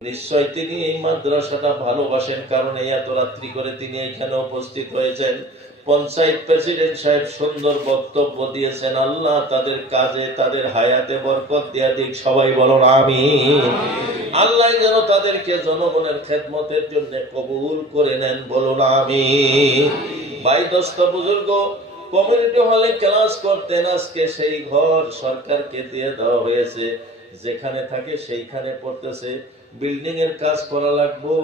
নিশ্চয় তিনি এই মাদ্রাসাটা ভালোবাসেন, কারণ এত রাত্রি করে তিনি এখানে উপস্থিত হয়েছেন। পঞ্চায়েত প্রেসিডেন্ট সাহেব সুন্দর বক্তব্য দিয়েছেন। আল্লাহ তাদের কাজে, তাদের হায়াতে বরকত দিয়া দিক। সবাই বলুন আমিন। আল্লাহ যেন তাদেরকে জনগণের খেদমতের জন্য কবুল করে নেন, বলুন আমিন। ভাই দোস্ত বুজুর্গ, কমিউনিটি হলে ক্লাস করতেন, আজকে সেই ঘর সরকারকে দিয়ে দেওয়া হয়েছে। যেখানে থাকে সেইখানে পড়তেছে। বিল্ডিং এর কাজ করা লাগবো,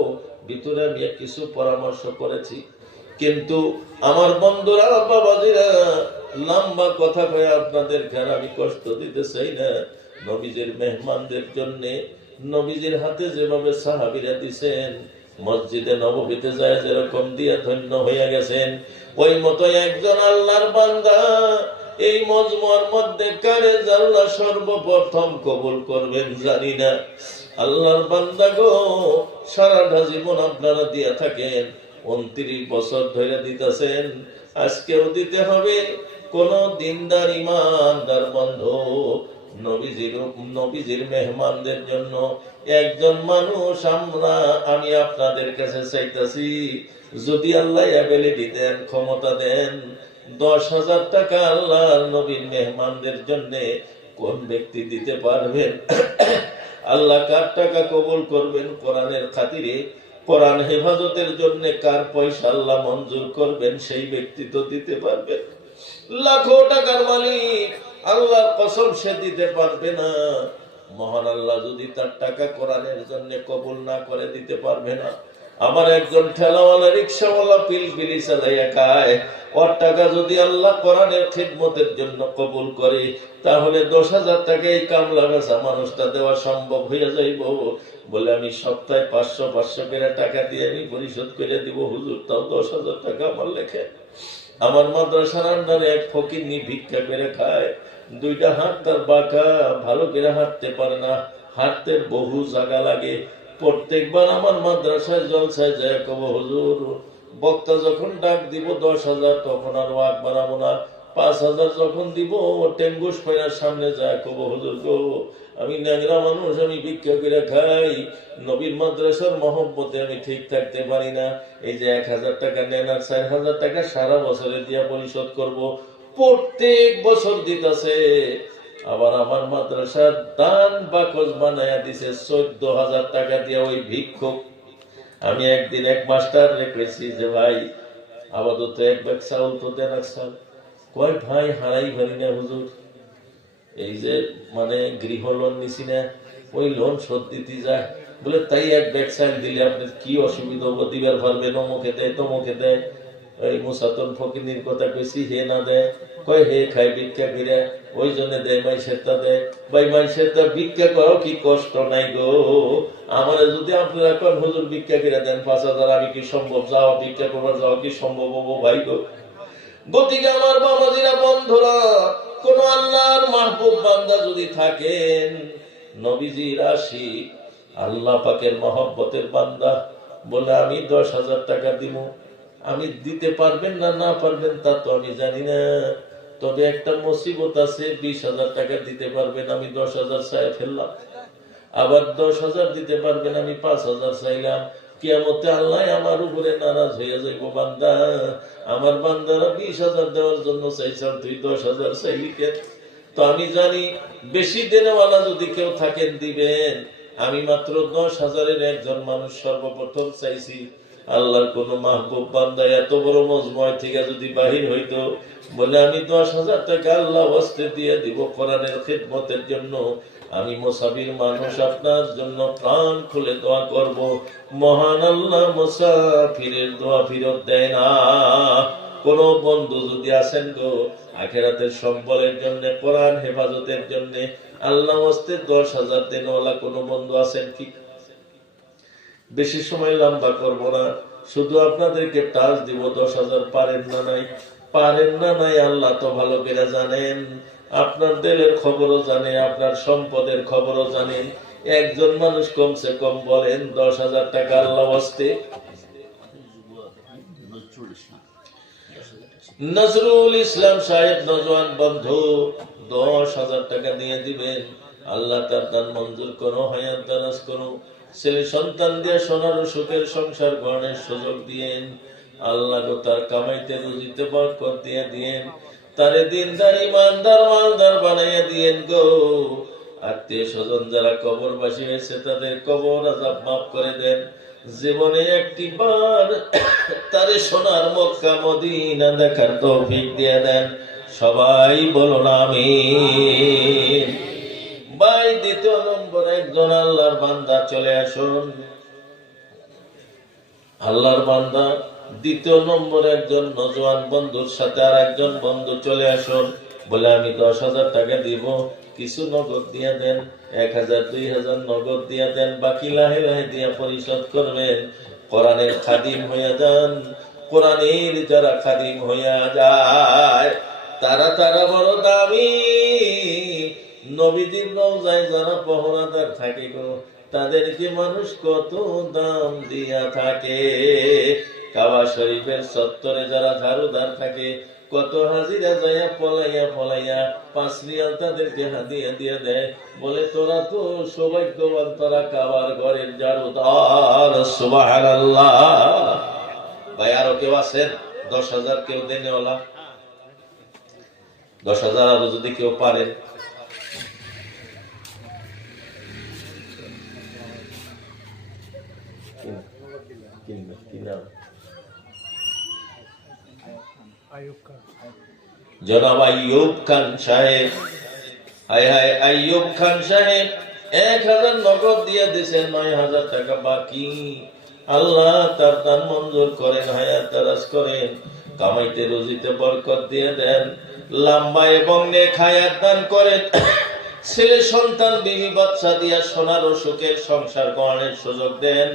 ভিতরে আমি কিছু পরামর্শ করেছি, কিন্তু আমার বন্ধুরা, বাবাজিরা, লম্বা কথা কয়ে আপনাদের ঘর আমি কষ্ট দিতে চাই না। নবীজির মেহমানদের জন্য নবীজির হাতে যেভাবে সাহাবীরা দিছেন, মসজিদে নববীতে যায় যেরকম দিয়ে ধন্য হয়ে গেছেন, ওই মতো একজন আল্লাহর বান্দা এই মজমুয়ার মধ্যে কারে আল্লাহ সর্বপ্রথম কবুল করবেন জানি না। আল্লাহর বান্দা গো, সারাটা জীবন আপনারা দিয়া থাকেন, 29 বছর ধরে দিতেছেন, আজকেও দিতে হবে। কোন দিনদার ইমানদার বন্ধু নবীজির মেহমানদের জন্য একজন মানুষ আমি আপনাদের কাছে চাইতেছি, যদি আল্লাহ অ্যাবিলিটি দেন, ক্ষমতা দেন, 10,000 টাকা আল্লাহর নবীর মেহমানদের জন্য কোন ব্যক্তি দিতে পারবেন? আল্লাহ কার টাকা কবুল করবেন কোরআনের খাতিরে, কোরআন হেফাজতের জন্য কার পয়সা আল্লাহ মঞ্জুর করবেন, সেই ব্যক্তি তো দিতে পারবেন। লাখো টাকার মালিক আল্লাহর কসম সে দিতে পারবে না। মহান আল্লাহ যদি তার টাকা কোরআনের জন্য কবুল না করে দিতে পারবে না। আমার একজন ঠেলাওয়ালা, রিক্সাওয়ালা পিলপিলি চালাইয়া খায়, ওর টাকা যদি আল্লাহ কোরআনের খিদমতের জন্য কবুল করে, তাহলে 10,000 টাকা এই কামলা বেচা মানুষটা দেওয়া সম্ভব হইয়া যাইব। বলে আমি সপ্তাহে 500 করে টাকা দিয়ে আমি পরিশোধ করে দিব। হুজুর, তাও 10,000 টাকা আমার লেখে। আমার মাদ্রাসার আন্ডারে এক ফকিরনি ভিক্ষা করে খায়, 2টা হাত তার বাঁকা, ভালো করে হাঁটতে পারে না, হাঁটতে বহু জায়গা লাগে। প্রত্যেকবার আমার মাদ্রাসায় জলসায় যায় কব, হুজুর বক্তা যখন ডাক দিব 10,000, তখন আর ওয়াক বানাবো না। 5,000 যখন দিব, টেঙ্গুস ফেরার সামনে যায় কব, হুজুর গো, আমি ন্যাংরা মানুষ, আমি ভিক্ষা করে খাই, নবীর মাদ্রাসার মহব্বতে আমি ঠিক থাকতে পারি না। এই যে 1,000 টাকা নেন আর 4,000 টাকা সারা বছরে দিয়া পরিশোধ করব, প্রত্যেক বছর দিতেছে। আবার আমার মাদ্রাসার দান বাকস বানায়া দিছে 14,000 টাকা দিয়া ওই ভিক্ষুক। আমি একদিন এক মাস্টার রেখেছি যে ভাই আপাতত 1 ব্যাগ চাউল তো দেন। কয় ভাই হারাই ভারি না হুজুর, এই যে মানে গৃহ লোন নিছি না, ওই লোন শোধ দিতে যায়। বলে তাই 1 ব্যাগ চাল দিলে আপনার কি অসুবিধা হবো, দিবার পারবেন, অমুকে দেয় তমুকে দেয়। এই মুসাতন ফকিনির কথা কইছি, হে না দেয়, কয় হে খাই ভিক্ষা করে, ওই জন্য দেয়, মাইসেরটা দেয়। ভাই মাইসেরটা ভিক্ষা করো কি কষ্ট নাই গো? আমার যদি আপনারা কোন হুজুর ভিক্ষা করে দেন 5,000, আমি কি সম্ভব যাওয়া ভিক্ষা করবার, যাওয়া কি সম্ভব হবো ভাই গো? গতিকে আমার বাবাজিরা, বন্ধুরা, কোন আল্লাহর মাহবুব বান্দা যদি থাকেন, নবীজির আশিক, আল্লাহ পাকের মহব্বতের বান্দা, বলে আমি 10,000 টাকা দিব, আমি দিতে পারবেন না না পারবেন তা তো আমি জানি না, তবে একটা মুসিবত আছে, 20,000 টাকা দিতে পারবেন, আমি 10,000 চাই ফেললাম। আবার 10,000 দিতে পারবেন, আমি 5,000 চাইলাম। কিয়ামতে আল্লাহ আমার উপরে নারাজ হয়ে যাইব, বান্দা, আমার বান্দারা 20,000 দেওয়ার জন্য চাইছেন, তুই 10,000 চাইলি কেন? তো আমি জানি বেশি দেনেওয়ালা যদি কেউ থাকেন দিবেন। আমি মাত্র 10,000-এর একজন মানুষ সর্বপ্রথম চাইছি। আল্লাহর কোন মাহবুব বান্দা এত বড় মজময় থেকে যদি বাহির হইতো, বলে আমি 10,000 টাকা আল্লাহ ওয়াস্তে দিয়ে দিব কোরআনের খিদমতের জন্য, আমি মুসাফির মানুষ, আপনার জন্য প্রাণ খুলে দোয়া করব। মহান আল্লাহ মুসাফিরের দোয়া ফিরত দেয় না। কোন বন্ধু যদি আছেন গো, আখিরাতের সম্বলের জন্য, কোরআন হেফাজতের জন্য আল্লাহ ওয়াস্তে 10,000 দেনওয়ালা কোন বন্ধু আছেন কি? বেশি সময় লম্বা করব না, শুধু আপনাদেরকে টাচ দিব। 10,000 পারেন না নাই? পারেন না নাই, আল্লাহ তো ভালো করে জানেন, আপনার দিলের খবরও জানে, আপনার সম্পদের খবরও জানেন। একজন মানুষ কমসে কম বলেন 10,000 টাকা আল্লাহ ওয়াস্তে। নজরুল ইসলাম সাহেব, নজওয়ান বন্ধু, 10,000 টাকা দিয়ে দিবেন। আল্লাহ তার দান মঞ্জুর করো, হায়াত দারাজ করো। ছেলে সন্তান দিয়ে সোনার সুখের সংসার গড়নের সুযোগ দিয়েন। আল্লাহ গো তার কামাইতে রুজিতে বরকত দিয়ে দিয়েন, তারে দিনদার ইমানদার মালদার বানাইয়া দিয়েন গো। আত্মীয় স্বজন যারা কবরবাসী হয়েছে তাদের কবর আযাব মাফ করে দেন। জীবনে একটি বার তারে সোনার মক্কা মদিনা দেখার তৌফিক দিয়ে দেন। সবাই বলুন আমিন। ভাই, দ্বিতীয় নম্বর একজন আল্লাহর বান্দা চলে আসুন। আল্লাহর বান্দা দ্বিতীয় নম্বর একজন নজওয়ান বন্ধুর সাথে আর একজন বন্ধু চলে আসুন। বলে আমি 10,000 টাকা দিব, কিছু নগদ দিয়ে দেন, 1,000 2,000 নগদ দিয়ে দেন, বাকি লাহে লাহে দিয়া পরিশোধ করবেন। কোরআনের খাদিম হইয়া যান। কোরআনের যারা খাদিম হইয়া যায় তারা বড় দামি। নবীজির রওজায় যারা পহরাদার থাকে গো, তাদেরকে মানুষ কত দাম দিয়া থাকে। কাবা শরীফের চত্বরে যারা ঝাড়ুদার থাকে, কত হাজিরা যাইয়া পলাইয়া 5 রিয়াল তাদেরকে হাদিয়া দিয়ে দেয়। বলে তোরা তো সৌভাগ্যবান, তোরা কাবার ঘরের ঝাড়ুদার। সুবহানাল্লাহ। ভাই, আরো কেউ আছেন? 10,000 কেউ দেনেওয়ালা? 10,000 আরো যদি কেউ পারেন। জনাব আইয়ুব খান সাহেব, হায় হায় আইয়ুব খান সাহেব 1,000 নগদ দিয়ে দিয়েছেন, 9,000 টাকা বাকি। আল্লাহ তার দান মঞ্জুর করেন, হায়াত দারাজ করেন, কামাইতে রুজিতে বরকত দিয়ে দেন, লম্বা এবং নেক হায়াত দান করেন। ছেলে সন্তান বিবি বাচ্চা দিয়া সোনার ও সুখের সংসার গড়নের সুযোগ দেন।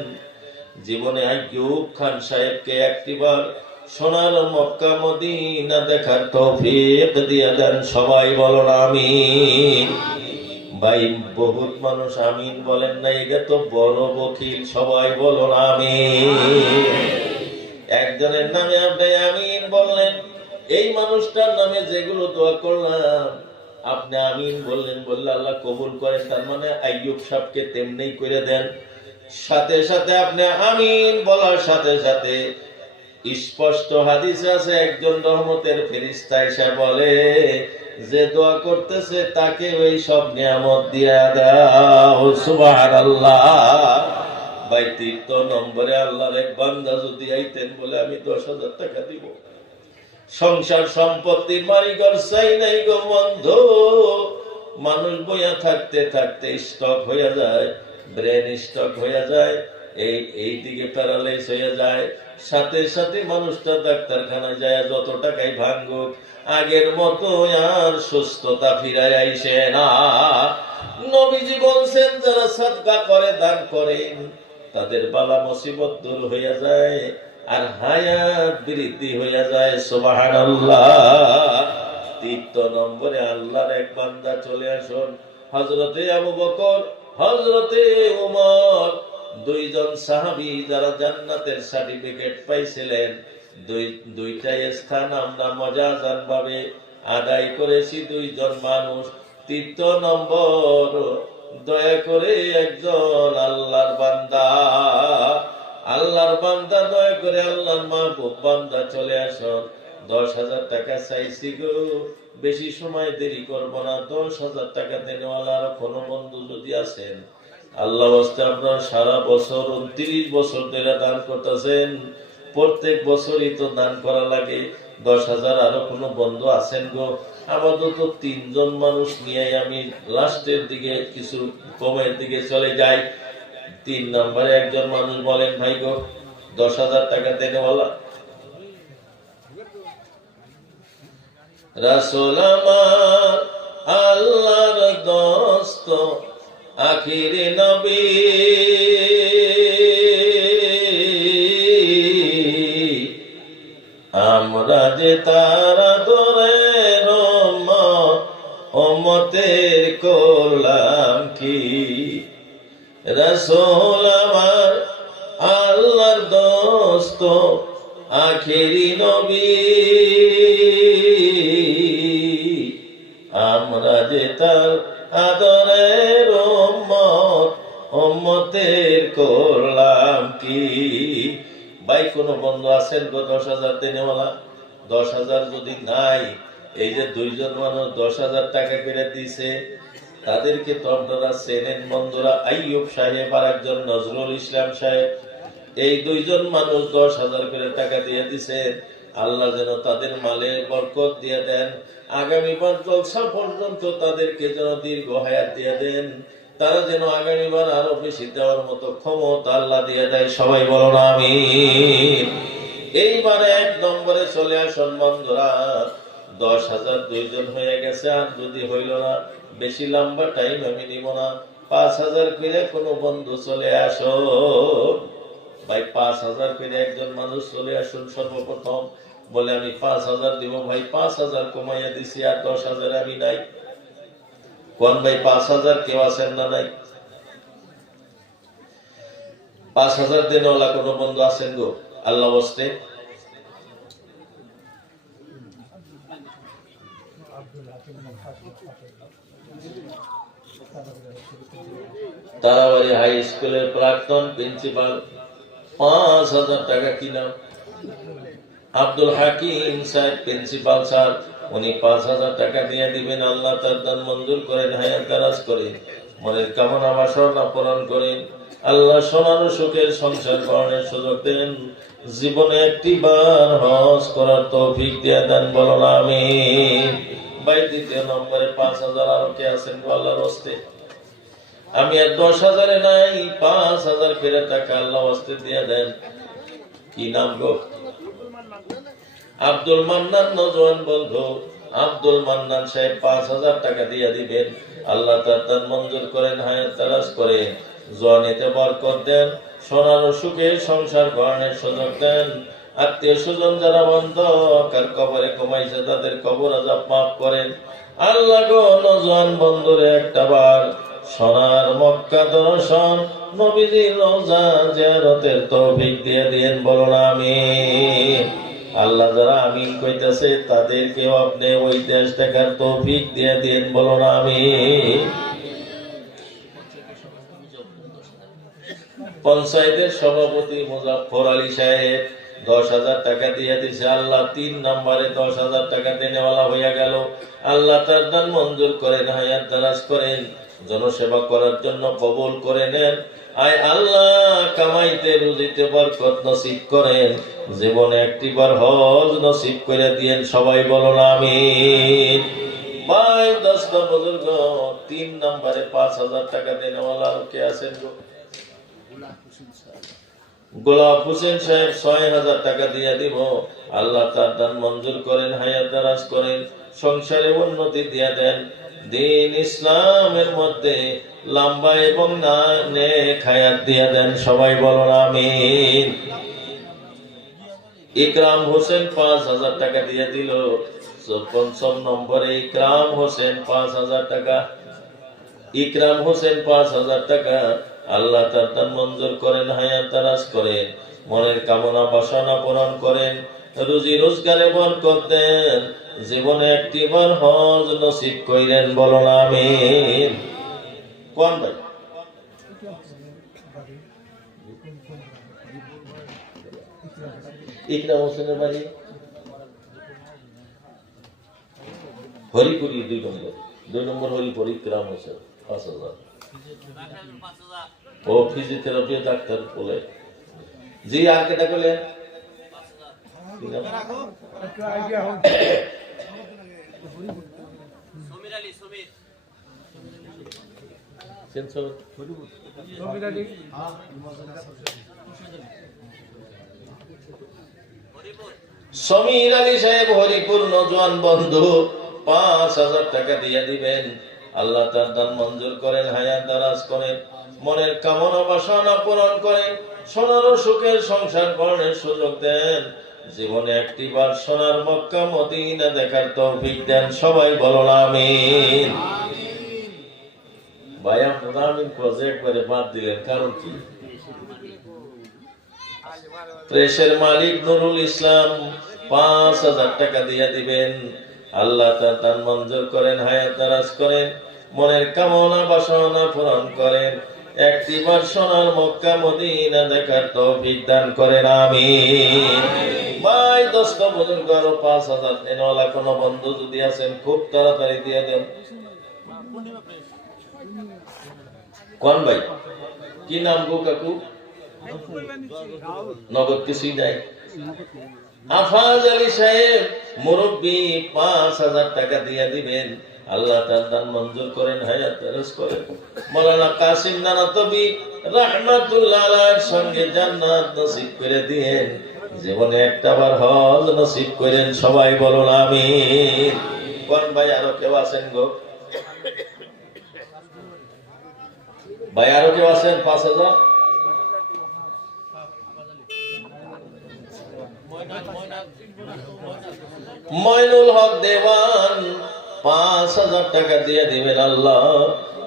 জীবনে আইয়ুব খান সাহেবকে একটিবার সোনার মক্কা মদিনা দেখার তৌফিক দিয়ে দেন। সবাই বলুন আমিন। ভাই, বহুত মানুষ আমিন বলেন না, এটা তো বড় বকিল। সবাই বলুন আমিন। একজনের নামে আপনি আমিন বললেন, এই মানুষটার নামে যেগুলো দোয়া করলাম আপনি আমিন বললেন, বললে আল্লাহ কবুল করেন। তার মানে আইয়ুব সাহেবকে তেমনি করে দেন। সাথে সাথে আপনি আমিন বলার সাথে সাথে স্পষ্ট হাদিসে আছে, একজন রহমতের ফেরেশতা এসে বলে যে দোয়া করতেছে তাকে ওই সব নিয়ামত দিয়া দাও। সুবহানাল্লাহ। ভাই, 3 নম্বরে আল্লাহর এক বান্দা যদি আইতেন, বলে আমি 10,000 টাকা দিব, সংসার সম্পত্তির বাড়িঘর চাই নাই গো বন্ধু। মানুষ বইয়া থাকতে থাকতে স্টক হইয়া যায়, ব্রেন স্টক হইয়া যায়, এই দিকে প্যারালাইজ হইয়া যায়। সাথে সাথে মানুষটা ডাক্তারখানায় যায়, যত টাকাই ভাঙ্গুক আগের মতো আর সুস্থতা ফিরায় আইসে না। নবীজি বলছেন যারা সাদকা করে, দান করেন, তাদের বালা মুসিবত দূর হইয়া যায় আর হায়াত বৃদ্ধি হইয়া যায়। সুবহানাল্লাহ। 3 নম্বরে আল্লাহর এক বান্দা চলে আসুন। হযরতে আবু বকর, হযরতে উমর, 2 জন সাহাবী যারা জান্নাতের সার্টিফিকেট পাইছিলেন। দুইটা স্থান আমরা মজাদার ভাবে আদায় করেছি 2 জন মানুষ। 3 নম্বর দয়া করে একজন আল্লাহর বান্দা দয়া করে আল্লাহর মাহবুব বান্দা চলে আসুন। 10,000 টাকা চাইছি গো, বেশি সময় দেরি করব না। 10,000 টাকা দেনেওয়ালা আর কোনো বন্ধু যদি আছেন, আল্লাহ ওয়াস্তে আপনার সারা বছর 29 বছর ধরে দান করতেছেন, প্রত্যেক বছরই তো দান করা লাগে। 10,000 আরো কোনো বন্ধু আছেন গো? আপাতত 3 জন মানুষ নিয়ে আমি লাস্টের দিকে কিছু কমের দিকে চলে যাই। 3 নম্বরে একজন মানুষ বলেন, ভাই গো 10,000 টাকা দেনেওয়ালা। রাসূল আমার আল্লাহর দোস্ত আখিরে নবী, আমরা যে তার আদরের উম্মতের করলাম কি। রাসূল আমার আল্লাহর দোস্ত আখিরি নবী, আমরা যে তার আদরের উম্মতের কি ভাই কোন বন্ধু আছেন গো 10,000 দেনেওয়ালা? 10,000 যদি নাই, এই যে দুইজন মানুষ 10,000 টাকা করে দিছে, তাদেরকে তো আপনারা চেনেন বন্ধুরা। আইয়ুব সাহেব আর একজন নজরুল ইসলাম সাহেব, এই দুইজন মানুষ 10,000 করে টাকা দিয়ে দিছেন। আল্লাহ যেন তাদের মালে বরকত দিয়ে দেন, আগামীবার জলসা পর্যন্ত তাদেরকে যেন দীর্ঘ হায়াত দিয়ে দেন, তারা যেন আগামীবার আরো বেশি দেওয়ার মতো ক্ষমতা আল্লাহ দিয়ে দেয়। সবাই বলুন আমিন। এইবারে 1 নম্বরে চলে আসুন বন্ধুরা। 10,000 দুইজন হয়ে গেছে, আর যদি হইল না, বেশি লম্বা টাইম আমি নিব না, 5,000 করে কোন বন্ধু চলে আসো ভাই। 5,000 করে একজন মানুষ চলে আসুন সর্বপ্রথম, বলে আমি 5,000 দিব ভাই। 5,000 কমাইয়া দিছি, আর 10,000 আমি নাই। কোন ভাই 5,000 কেউ আছেন না? নাই। 5,000 দেনওয়ালা কোন বন্ধু আছেন গো আল্লাহ বস্তে? তারাবাড়ি হাই স্কুলের প্রাক্তন প্রিন্সিপাল, 5,000 টাকা কি নাম? আব্দুল হাকিম সাহেব প্রিন্সিপাল স্যার, উনি 5,000 টাকা দিয়ে দিবেন। আল্লাহ তার দান মঞ্জুর করেন, হায়াত দারাজ করেন, মনের কামনা বাসনা পূরণ করেন। আল্লাহ সোনার সুখের সংসার করার সুযোগ দেন, জীবনে একটি বার হজ করার তৌফিক দিয়ে দেন, বলুন আমিন। ভাই 2 নম্বরে 5,000 আরো কে আছেন আল্লাহর হস্তে? আমি আর 10,000 নাই, 5,000 করে টাকা আল্লাহ হস্তে দিয়ে দেন। কি নাম গো? আব্দুল মান্নান, নজওয়ান বন্ধু আব্দুল মান্নান সাহেব 5,000 টাকা দিয়ে দিবেন। আল্লাহ তার দান মঞ্জুর করেন, হায়াত দারাজ করেন, জওয়ানিতে বরকত দেন, সোনার সুখে সংসার গড়নের সুযোগ দেন। আত্মীয় স্বজন যারা অন্ধকার কবরে কমাইছে, তাদের কবর আযাব মাফ করেন। আল্লাহ গো, নজওয়ান বন্ধুরে একটা বার সোনার মক্কা দর্শন, নবীজির রওজা জিয়ারতের তৌফিক দিয়ে দেন, বলুন আমিন। আল্লাহ যারা আমিন কইতেছে, তাদেরকেও আপনি ওই দেশ দেখার তৌফিক দিয়ে দেন, বলুন আমিন। পঞ্চায়েতের সভাপতি মুজাফফর আলী সাহেব 10,000 টাকা দিয়ে দিছে। আল্লাহ 3 নম্বরে 10,000 টাকা দেনেওয়ালা হইয়া গেল। আল্লাহ তার দান মঞ্জুর করেন, হায়াত দারাজ করেন, জনসেবা করার জন্য কবুল করে নেন। আয় আল্লাহ কামাইতে রুজিতে বরকত নসিব করেন, জীবনে একটিবার হজ নসিব করে দিয়েন। সবাই বলুন আমিন। ভাই 10 বুজুর্গ 3 নম্বরে 5,000 টাকা দেনেওয়ালা কে আছেন গো? গোলাপ হোসেন সাহেব 6,000 টাকা দিয়ে দিব। আল্লাহ তার দান মঞ্জুর করেন, হায়াত দারাজ করেন, সংসারে উন্নতি দিয়ে দেন, দিন ইসলামের মধ্যে লম্বা এবং নেক হায়াত দিয়ে দেন। সবাই বলুন আমিন। ইকরাম হোসেন 5,000 টাকা দিয়ে দিল। 5ম নম্বরে ইকরাম হোসেন 5,000 টাকা। ইকরাম হোসেন 5,000 টাকা। আল্লাহ তার দান মঞ্জুর করেন, হায়াত দারাজ করেন, মনের কামনা বাসনা পূরণ করেন, রুজি রোজগারে বরকত দেন, জীবনে একটিবার হজ নসিব কইরেন, বলুন আমিন। কোন ভাই? ইকরাম হোসেনের বাড়ি হরিপুরি 2 নম্বর হরিপুর। ইকরাম হোসেন 5,000। ও ফিজিওথেরাপি ডাক্তার বলে। জি আর কেটা করলেন? সমীর আলী সাহেব হরিপুর, নজওয়ান বন্ধু 5,000 টাকা দিয়ে দিবেন। আল্লাহ তার দান মঞ্জুর করেন, হায়াত দারাজ করেন, মনের কামনা বাসনা পূরণ করেন, সোনার সুখের সংসার গড়নের সুযোগ দেন, জীবনে একটিবার সোনার মক্কা মদিনা দেখার তৌফিক দেন। সবাই বলুন আমিন। ভাই আপনারা আমিন প্রজেক্ট করে বাদ দিলেন, কারণ কি? প্রেসের মালিক নুরুল ইসলাম 5,000 টাকা দিয়ে দিবেন। আল্লাহ তার দান মঞ্জুর করেন, হায়াত দারাজ করেন, মনের কামনা বাসনা পূরণ করেন, একটিবার সোনার মক্কা মদিনা দেখার তৌফিক দান করেন আমিন। ভাই দোস্ত বুজুর্গ আরো 5,000 দেনওয়ালা কোন বন্ধু যদি আছেন খুব তাড়াতাড়ি দিয়ে দেন। কোন ভাই কি নাম গো কাকু? নগদ কিছুই নাই। আফাজ আলী সাহেব মুরব্বী 5,000 টাকা দিয়ে দিবেন। আল্লাহ তার দান মঞ্জুর করেন, হায়াত দারাজ করেন। মাওলানা কাসিম নানাতবি রাহমাতুল্লাহ আলাইহির সঙ্গে জান্নাত নসিব করে দিয়েন। জীবনে একটাবার হজ নসিব করেন। সবাই বলুন আমিন। কোন ভাই আরো কেউ আছেন গো? ভাই আরো কেউ আছেন? 5,000। ময়নুল হক দেওয়ান 5,000 টাকা দিয়ে দিবেন। আল্লাহ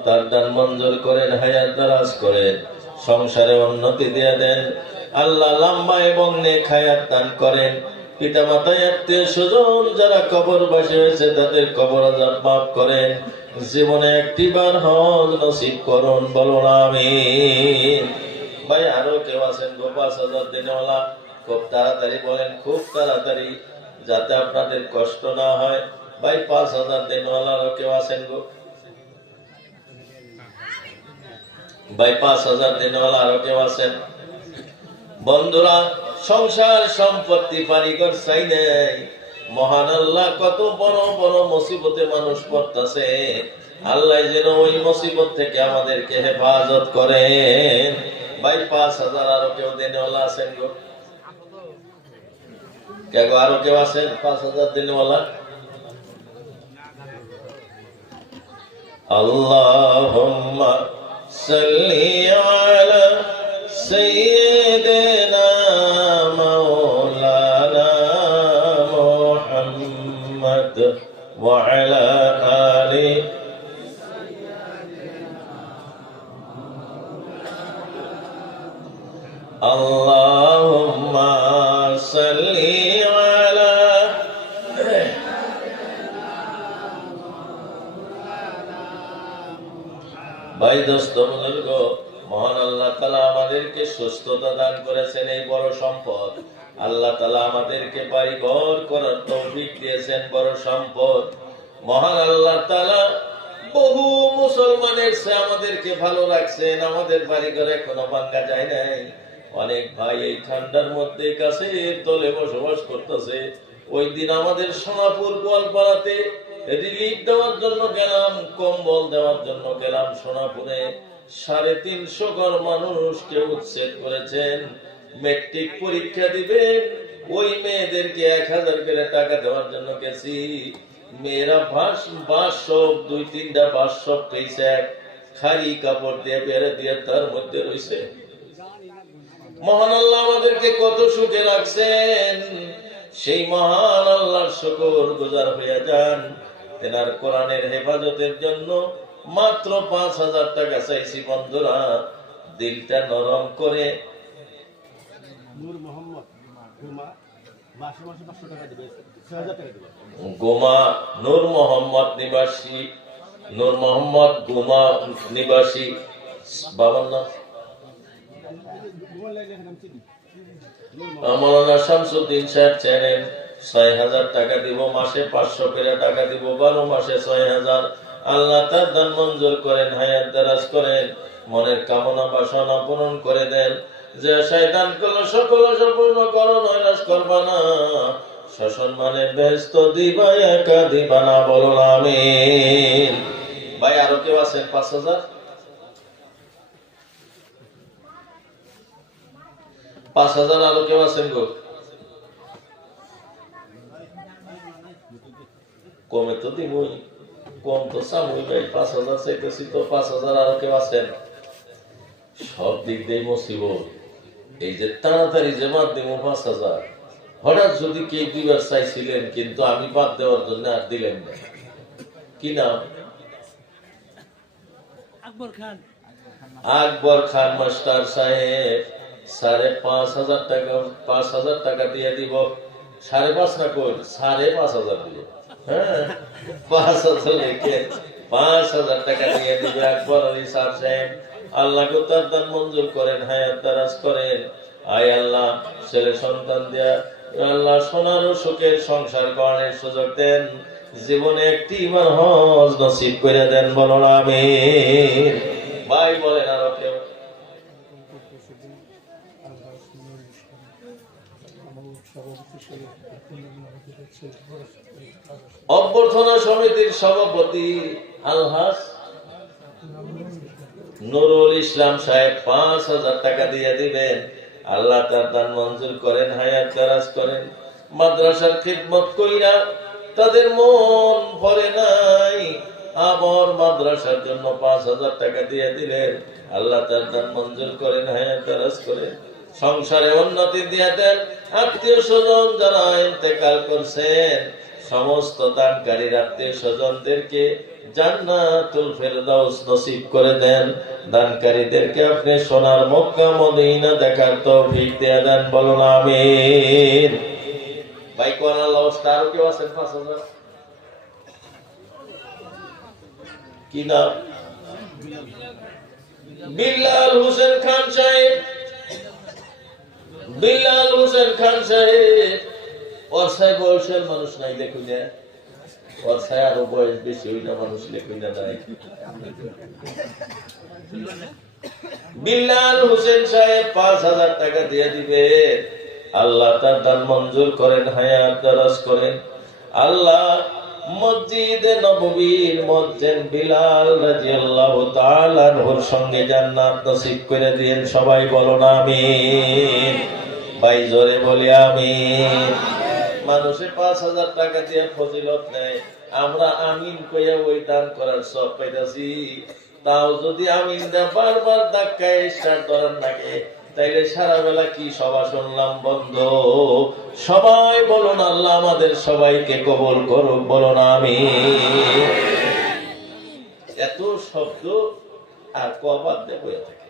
তার দান মঞ্জুর করেন, হায়াত দারাজ করেন, সংসারে উন্নতি দিয়ে দেন। আল্লাহ লম্বা এবং নেক হায়াত দান করেন। পিতা মাতা আত্মীয় স্বজন যারা কবরবাসী হয়েছে তাদের কবর আযাব মাফ করেন। জীবনে একটিবার হজ নসিব করুন, বলুন আমিন। ভাই আরো কেউ আছেন গো? 5,000 দিনওয়ালা খুব তাড়াতাড়ি বলেন, খুব তাড়াতাড়ি, যাতে আপনাদের কষ্ট না হয়। ভাই 5,000 দিনওয়ালা আরো কেউ আছেন গো? ভাই 5,000 দিনওয়ালা আরো কেউ আছেন? বন্ধুরা, সংসার সম্পত্তি বাড়িঘর চাই নাই। মহান আল্লাহ কত বড় বড় মুসিবতে মানুষ পড়তেছে। আল্লাহ যেন ওই মুসিবত থেকে আমাদেরকে হেফাজত করেন। ভাই 5,000 আরো কেউ দিনওয়ালা আছেন গো? কে গো আরো কেউ আছেন 5,000 দিনওয়ালা? আল্লাহুম্মা সাল্লি আলা সাইয়্যিদিনা মাওলানা মুহাম্মদ ওয়া আলা আলি আল্লাহুম্মা সাল্লি আলা। ভাই দোস্ত বুজুর্গ, মহান আল্লাহ তাআলা আমাদেরকে সুস্থতা দান করেছেন, এই বড় সম্পদ। আল্লাহ তাআলা আমাদেরকে বাড়ি ঘর করার তৌফিক দিয়েছেন, বড় সম্পদ। মহান আল্লাহ তাআলা বহু মুসলমানের চেয়ে আমাদেরকে ভালো রাখছেন। আমাদের বাড়ি ঘর এখনো ভাঙা যায় নাই। অনেক ভাই এই ঠান্ডার মধ্যে গাছের তলে বসবাস করতেছে। ওই দিন আমাদের সোনাপুর গোয়ালপাড়াতে রিলিফ দেওয়ার জন্য গেলাম, কম্বল দেওয়ার জন্য গেলাম সোনাপুরে। 350 ঘর মানুষকে উচ্ছেদ করেছেন। মেট্রিক পরীক্ষা দিবেন, ওই মেয়েদেরকে 1,000 করে টাকা দেওয়ার জন্য গেছি। মেয়েরা বাঁশ 2-3টা বাঁশ পেয়েছে, খালি কাপড় দিয়ে বেড়ে দিয়ে তার মধ্যে রয়েছে। মহান আল্লাহ আমাদেরকে কত সুখে রাখছেন। সেই মহান আল্লাহর শুকর গুজার হয়ে যান। তেনার কোরআনের হেফাজতের জন্য মাত্র 5,000 টাকা চাইছি। বন্ধুরা, দিলটা নরম করে গোমা নূর মোহাম্মদ নিবাসী, নূর মোহাম্মদ গোমা নিবাসী, বাবার নাম মাওলানা শামসুদ্দিন সাহেব চ্যানেল 6,000 টাকা দিব। মাসে 500 করে টাকা দিব, 12 মাসে 6,000। আল্লাহ তার দান মঞ্জুর করেন, হায়াত দারাজ করেন, মনের কামনা বাসনা পূরণ করে দেন। যে শয়তান করলো সকল সম্পূর্ণ করো, নৈরাশ করবা না। সসম্মানের বেহেশত দিবা, একা দিবা না, বলুন আমিন। ভাই আরো কেউ আছেন? 5,000। 5,000 আরো কেউ আছেন গো? কমে তো দিবই, কম তো সামুই ভাই। 5,000 চাইতেছি তো 5,000 আরো কেউ আছেন? সব দিক দিয়ে মুসিবত। এই যে তাড়াতাড়ি যে বাদ দিব 5,000, হঠাৎ যদি কেউ দিবার চাইছিলেন কিন্তু আমি বাদ দেওয়ার জন্য আর দিলেন না। কি নাম? আকবর খান মাস্টার সাহেব। 5,500 টাকা, 5,000 টাকা দিয়ে দিব। 5.5 না কই, 5,500 দিব। হ্যাঁ, 5,000 লিখে 5,000 টাকা দিয়ে দিবে আকবর আলী সাহেব। আল্লাহকে তার দান মঞ্জুর করেন, হায়াত দারাজ করেন। আয় আল্লাহ, ছেলে সন্তান দেয়া আল্লাহ সোনার ও সুখের সংসার করার সুযোগ দেন। জীবনে একটি বার হজ নসিব করে দেন, বলো আমিন। ভাই বলেন আরো কেউ? অভ্যর্থনা সমিতির সভাপতি আলহাজ নুরুল ইসলাম সাহেব ৫,০০০ টাকা দিয়ে দিবেন। আল্লাহ তার দান মঞ্জুর করেন, হায়াত দারাজ করেন। মাদ্রাসার খিদমত কইরা তাদের মন ভরে নাই, আবার মাদ্রাসার জন্য ৫,০০০ টাকা দিয়ে দিলেন। আল্লাহ তার দান মঞ্জুর করেন, হায়াত দারাজ করেন। সংসারে উন্নতি দিয়ে দেন। আত্মীয় স্বজন যারা ইন্তেকাল করছেন, সমস্ত দানকারীর আত্মীয় স্বজনদেরকে জান্নাতুল ফেরদাউস নসিব করে দেন। দানকারীদেরকে আপনি সোনার মক্কা মদিনা দেখার তৌফিক দিয়ে দেন, বলুন আমিন। ভাই কোন আল্লাহ আরো কেউ আছেন? ৫,০০০ কি নাম? বিল্লাল হোসেন খান সাহেব। বিল্লাল হোসেন খান সাহেব ওর সাহেব বয়সের মানুষ নাই, দেখুন না, ওর সাহেব আরো বয়স বেশি হই না মানুষ, দেখুন না নাই। বিল্লাল হোসেন সাহেব ৫,০০০ টাকা দিয়ে দিবে। আল্লাহ তার দান মঞ্জুর করেন, হায়াত দারাজ করেন। আল্লাহ মসজিদে নববীর মুয়াজ্জিন বিলাল রাদিয়াল্লাহু তাআলা আনহুর সঙ্গে জান্নাত নসিব করে দেন, সবাই বলুন আমিন। ভাই জোরে বলি আমিন। মানুষে ৫,০০০ টাকা দিয়ে ফজিলত নেয়, আমরা আমিন কইয়া ওই দান করার সব পাইতাছি। তাও যদি আমিন দা বারবার ধাক্কায় স্টার্ট ধরার লাগে, তাইলে সারা বেলা কি সভা শুনলাম বন্ধ। সবাই বলুন আল্লাহ আমাদের সবাইকে কবুল করুক, বলুন আমিন। এত শব্দ আর কবার দেখে থাকে।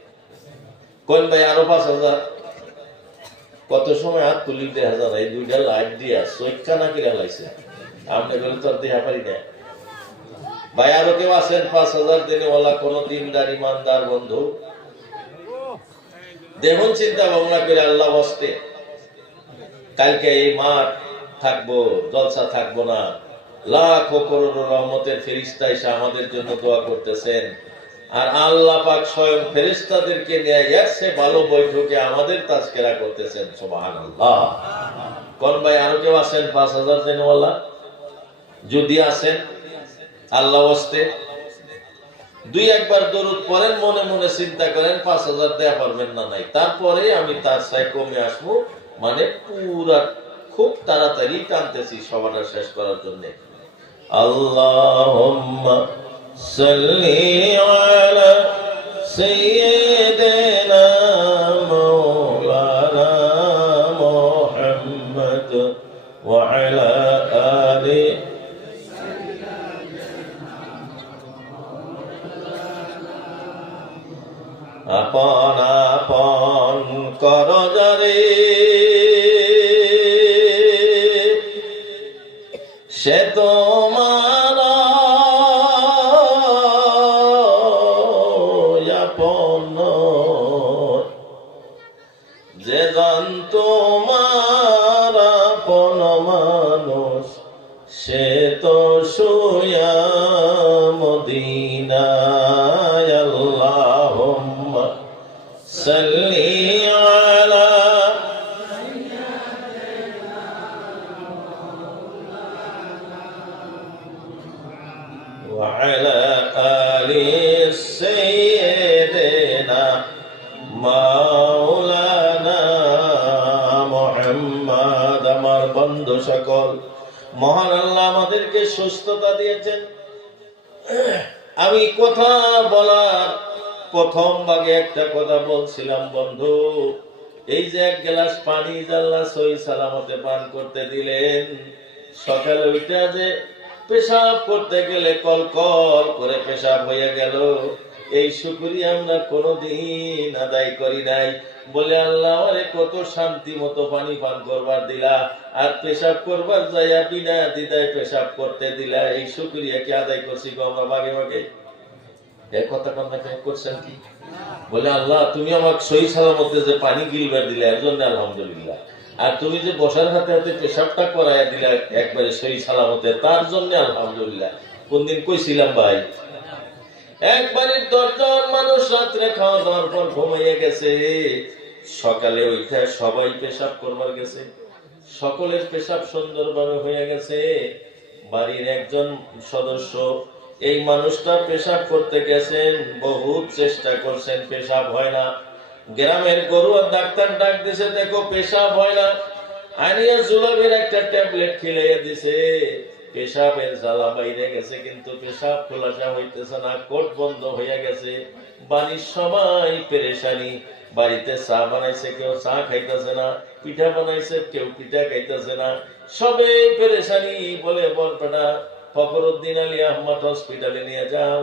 কোন ভাই আরো ৫,০০০? কত সময় হাত তুলি ২,০০০? এই দুইটা লাইট দিয়া চৈক্ষা নাকি রেলাইছে, আপনি বলে তো দেখা পারি না। ভাই আরো কেউ আছেন ৫,০০০ দিনে ওলা কোন দিনদার ইমানদার বন্ধু? দেখুন চিন্তা ভাবনা করে আল্লাহ বসতে, কালকে এই মাঠ থাকবো, জলসা থাকবো না। লাখ করোড় রহমতের ফেরেশতা এসে আমাদের জন্য দোয়া করতেছেন, আর আল্লাহ পাক স্বয়ং ফেরেশতাদেরকে নিয়ে এসে ভালো বৈঠকে আমাদের তাজকিরা করতেছেন। সুবহানাল্লাহ। কোন ভাই আরো কেউ আছেন ৫,০০০ দিনওয়ালা? যদি আছেন আল্লাহ বসতে দুই একবার দরুদ পড়েন, মনে মনে চিন্তা করেন ৫,০০০ দেয়া পারবেন না নাই, তারপরে আমি তার চাই কমে আসবো। মানে পুরা খুব তাড়াতাড়ি টানতেছি সবাটা শেষ করার জন্য। আল্লাহুম্মা সাল্লি আলা সাইয়্যিদিনা মাওলানা মুহাম্মদ ওয়া আলা আলি আপন আপন করজরে সে তোমার আপন, যে জন তোমার আপন মানুষ সে তো শুয়া মদিনায়। আল্লাহুম্মা সাল্লি আলা ওয়া আলা আলি সাইয়্যিদিনা মাওলানা মুহাম্মদ। আমার বন্ধু সকল, মহান আল্লাহ আমাদেরকে সুস্থতা দিয়েছেন। আমি কথা বলার প্রথম ভাগে একটা কথা বলছিলাম বন্ধু, এই যে এক গ্লাস পানি আল্লাহ সহি সালামতে পান করতে দিলেন, সকালে উঠে যে পেশাব করতে গেলে কল কল করে পেশাব হয়ে গেল, এই শুকরিয়া আমরা কোনোদিন আদায় করি নাই। বলে আল্লাহ আমারে কত শান্তি মতো পানি পান করবার দিলা, আর পেশাব করবার যাইয়া বিনা দ্বিধায় পেশাব করতে দিলা, এই শুকরিয়া কি আদায় করছি গো আমরা ভাগে ভাগে? এই কথা আপনাকে করছেন কি? বলে আল্লাহ তুমি আমাকে সহি সালামতে যে পানি গিলবার দিলে এর জন্য আলহামদুলিল্লাহ, আর তুমি যে বসার হাতে হাতে পেশাবটা করাইয়া দিলে একবারে সহি সালামতে তার জন্য আলহামদুলিল্লাহ। কোনদিন কইছিলাম ভাই? একবারে 10 জন মানুষ রাত্রে খাওয়া দাওয়ার পর ঘুমাইয়া গেছে, সকালে ওইটা সবাই পেশাব করবার গেছে, সকলের পেশাব সুন্দরভাবে হয়ে গেছে। বাড়ির একজন সদস্য এই মানুষটা পেশাব করতে গেছেন, বহুত চেষ্টা করছেন, পেশাব হয় না। গ্রামের গরুয়ার ডাক্তার ডাক দিছে, দেখো পেশাব হয় না। আনিয়া জুলাবের একটা ট্যাবলেট খিলাইয়া দিছে, পেশাবের জ্বালা বাইরে গেছে, কিন্তু পেশাব খোলাসা হইতেছে না, কোট বন্ধ হইয়া গেছে। বাড়ির সবাই পেরেশানি। বাড়িতে চা বানাইছে, কেউ চা খাইতেছে না, পিঠা বানাইছে, কেউ পিঠা খাইতেছে না, সবে পেরেশানি। বলে বরপেটা ফখরুদ্দিন আলী আহমদ হসপিটালে নিয়ে যাও,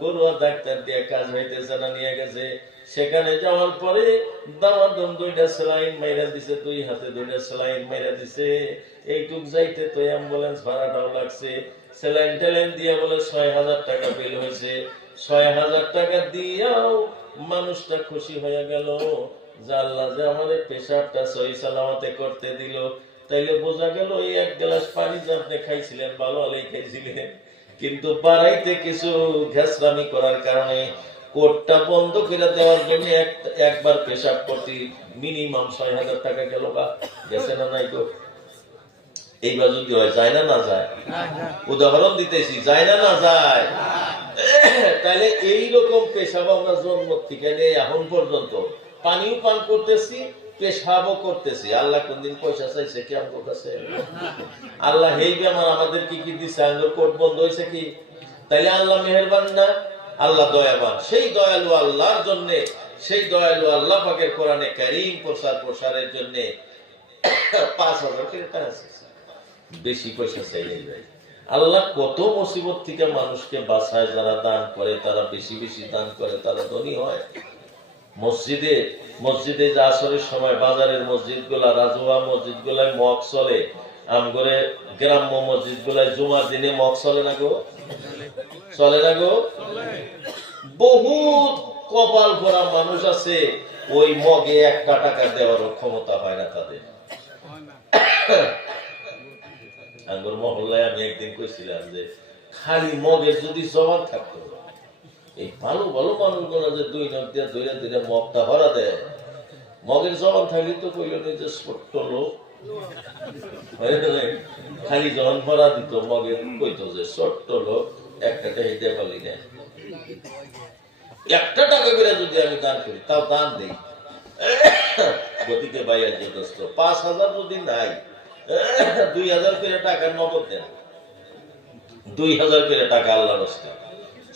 গরুয়া ডাক্তার দিয়ে কাজ হইতেছে না, নিয়ে গেছে। সেখানে যাওয়ার পরে দামাদম 2টা সেলাইন মাইরা দিছে, 2 হাতে 2টা সেলাইন মাইরা দিছে। এইটুক যাইতে তো অ্যাম্বুলেন্স ভাড়াটাও লাগছে, সেলাইন টেলাইন দিয়া বলে 6000 টাকা বিল হয়েছে। 6000 টাকা দিয়াও মানুষটা খুশি হয়ে গেল যে আল্লাহ যে আমাদের পেশাবটা সহি সালামতে করতে দিল। তাইলে বোঝা গেল এই 1 গ্লাস পানি যে আপনি খাইছিলেন ভালো আলেই খাইছিলেন, কিন্তু বাড়াইতে কিছু ঘেসরামি করার কারণে কোটটা বন্ধ করে দেওয়ার জন্য একবার পেশাব করতে মিনিমাম 6000 টাকা গেল। বা গেছে না নাই গো? এইবার যদি হয় যায় না না যায়? উদাহরণ দিতেছি, যায় না না যায়? তাহলে এইরকম পেশাব আমরা জন্ম থেকে নিয়ে এখন পর্যন্ত পানিও পান করতেছি, পেশাবও করতেছি। আল্লাহ কোনদিন পয়সা চাইছে কি আমার কাছে? আল্লাহ এই বেমার আমাদের কি কি দিচ্ছে? আমাদের কোট বন্ধ হয়েছে কি? তাইলে আল্লাহ মেহেরবান না? আল্লাহ দয়াবান। সেই দয়ালু আল্লাহর জন্য, সেই দয়ালু আল্লাহ পাকের কোরআনে কারীম প্রসারের জন্য 5000 টাকা বেশি পয়সা চাইলেই ভাই। আল্লাহ কত মুসিবত থেকে মানুষকে বাঁচায়। যারা দান করে, তারা বেশি বেশি দান করে, তারা ধনী হয়। মসজিদে যে আসরের সময় বাজারের মসজিদ গুলা, রাজুয়া মসজিদ গুলায় মগ চলে, আমগরে গ্রাম্য মসজিদ গুলায় জুমার দিনে মগ চলে না গো? চলে না গো? বহুত কপাল ভরা মানুষ আছে, ওই মগে 1 টাকা দেওয়ার ক্ষমতা হয় না তাদের। আঙ্গুর মহল্লায় আমি একদিন কইছিলাম যে খালি মগের যদি জবান থাকতো, এই ভালো ভালো মানুষগুলো যে 2 নখ দিয়ে ধরে ধরে মগটা ভরা দেয়, মগের জবান থাকলে তো কইল যে ছোট্ট লোক, খালি যখন ভরা দিত মগের কইতো যে ছোট্ট লোক, 1 টাকা দিতে পারলি না। 1 টাকা করে যদি আমি দান করি, তাও দান দেই গতিকে বাইয়া যে দোস্ত 5000 যদি নাই, 2000 করে টাকা নগদ দেন, 2000 করে টাকা আল্লাহর হস্তে।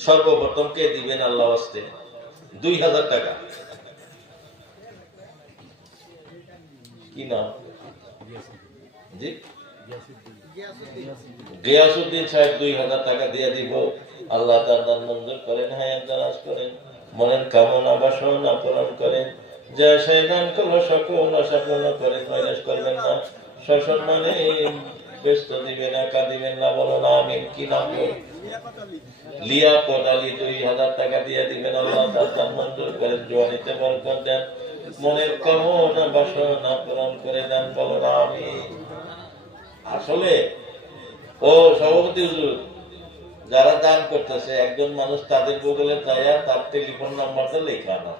সর্বপ্রথম কে দিবেন? আল্লাহ হস্তে 2000 টাকা। কি নাম? জি, গিয়াসউদ্দিন সাহেব 2000 টাকা দিয়ে দিব। আল্লাহ তার দান মঞ্জুর করেন, হায়াত দারাজ করেন, মনের কামনা বাসনা পূরণ করেন। যা সেই দান করলো সকল আশা পূর্ণ করেন, নৈরাশ করবেন না, সসম্মানে ব্যস্ত দিবেন, একা দিবেন না, বলো না আমিন। কি নাম? লিয়াকত আলী 2000 টাকা দিয়ে দিবেন। আল্লাহ তার দান মঞ্জুর করেন, জওয়ানিতে বরকত দেন, মনের কামনা বাসনা পূরণ করে দেন, বলো না আমিন। আসলে ও সভাপতি হুজুর, যারা দান করতেছে, একজন মানুষ তাদের গুগলে যাইয়া তার টেলিফোন নাম্বারটা লেখা না,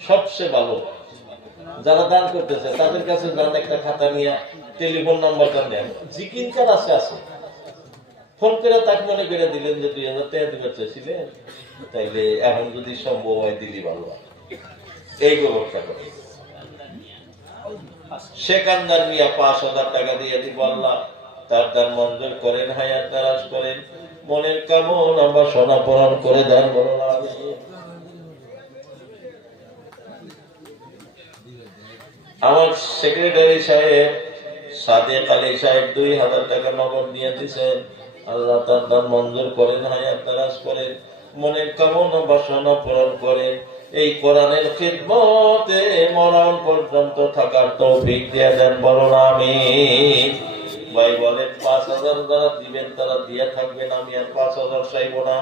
সবচেয়ে ভালো। যারা দান করতেছে তাদের কাছে যান, একটা খাতা নিয়ে টেলিফোন নাম্বারটা নেন, জিকিনকার আছে, ফোন করে তাকে মনে করে দিলেন যে 2000 টাকা দিতে চাইছিলেন, তাইলে এখন যদি সম্ভব হয় দিলি ভালো। এই ব্যবস্থা করে সেকান্দার মিয়া 5000 টাকা দিয়ে দিব। আল্লাহ তার দান মঞ্জুর করেন, হায়াত দারাজ করেন, মনের কামনা বাসনা পূরণ করে দেন, বলো না আমিন। আমার সেক্রেটারি সাহেব সাদেক আলী সাহেব 2000 টাকা নগদ দিয়ে দিয়েছেন। আল্লাহ তার দান মঞ্জুর করেন, হায়াত দারাজ করেন, মনের কামনা বাসনা পূরণ করেন। এই কোরআনের খিদমতে মরণ পর্যন্ত থাকার তৌফিক দিয়ে দেন, বলো না আমিন। ভাই বলেন 5000 যারা দিবেন তারা দিয়ে থাকবেন, আমি আর 5000 চাইবো না।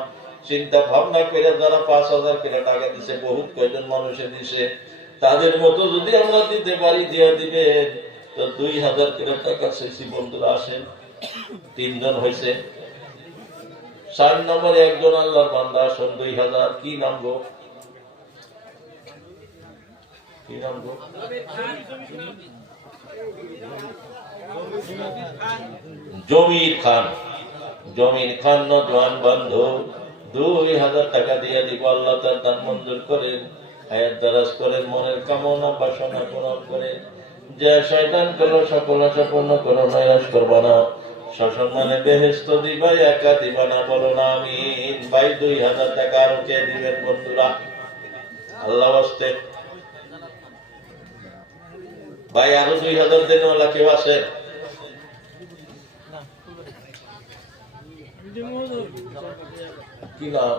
চিন্তা ভাবনা করে যারা 5,000 করে টাকা দিছে, বহুত কয়জন মানুষে দিছে, তাদের মতো যদি আমরা দিতে পারি দিয়া দিবেন। তো 2,000 করে টাকা চাইছি বন্ধুরা, আসেন 3 জন হয়েছে। 4 নম্বরে একজন আল্লাহর বান্দা, আসুন 2,000। কি নাম গো? কি নাম গো? জমির খান। জমির খান নজওয়ান বন্ধু, 2,000 টাকা দিয়ে দিব। আল্লাহ তার দান মঞ্জুর করেন, হায়াত দারাজ করেন, মনের কামনা বাসনা পূরণ করেন। যে শয়তান করলো সকল সম্পূর্ণ করো, নৈরাশ করবা না, সসম্মানে বেহেশত দিবা, একা দিবা না, বলো না আমিন। ভাই 2,000 টাকা আরো কে দিবেন বন্ধুরা? আল্লাহ বাস্তে ভাই আরো 2,000 দেন, ওলা কেউ আছে? কি নাম?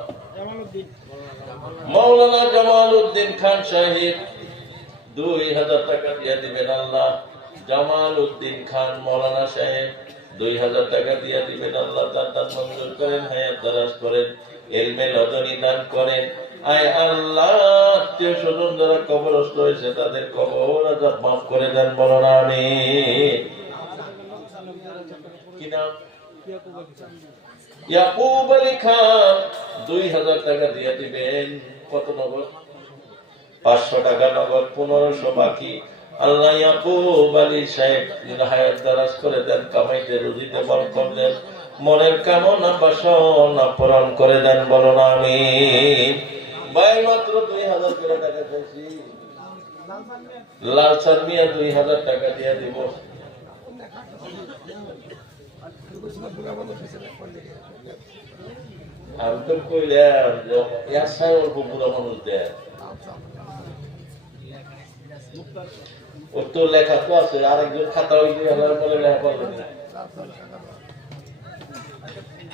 মৌলানা জামালউদ্দিন খান সাহেব, 2,000 টাকা দিয়ে দিবেন। আল্লাহ জামালউদ্দিন খান মৌলানা সাহেব 2,000 টাকা দিয়ে দিবেন। আল্লাহ তার দান মঞ্জুর করেন, হায়াত দারাজ করেন, ইলমে লদনী দান করেন। আয় আল্লাহ, আত্মীয় স্বজন যারা কবরস্থ হয়েছে তাদের কবর আযাব মাফ করে দেন, বলো না আমিন। কি নাম? ইয়াকুব আলী খান, 2,000 টাকা দিয়ে দিবেন। কত নগদ? 500 টাকা নগদ, 1500 বাকি। আল্লাহ ইয়াকুব আলী সাহেব হায়াত দারাজ করে দেন, কামাইতে রুজিতে বরকত দেন, মনের কামনা বাসনা পূরণ করে দেন, বলো না আমিন। ভাই মাত্র 2,000 করে টাকা চাইছি। লালসান মিয়া 2,000 টাকা দিয়ে দিব। আমি তো কইলাম অল্প বুড়া মানুষ দেয়, ওর তো লেখা তো আছে, আরেকজন খাতা ওই 2,000 বলে লেখা পারবেন না।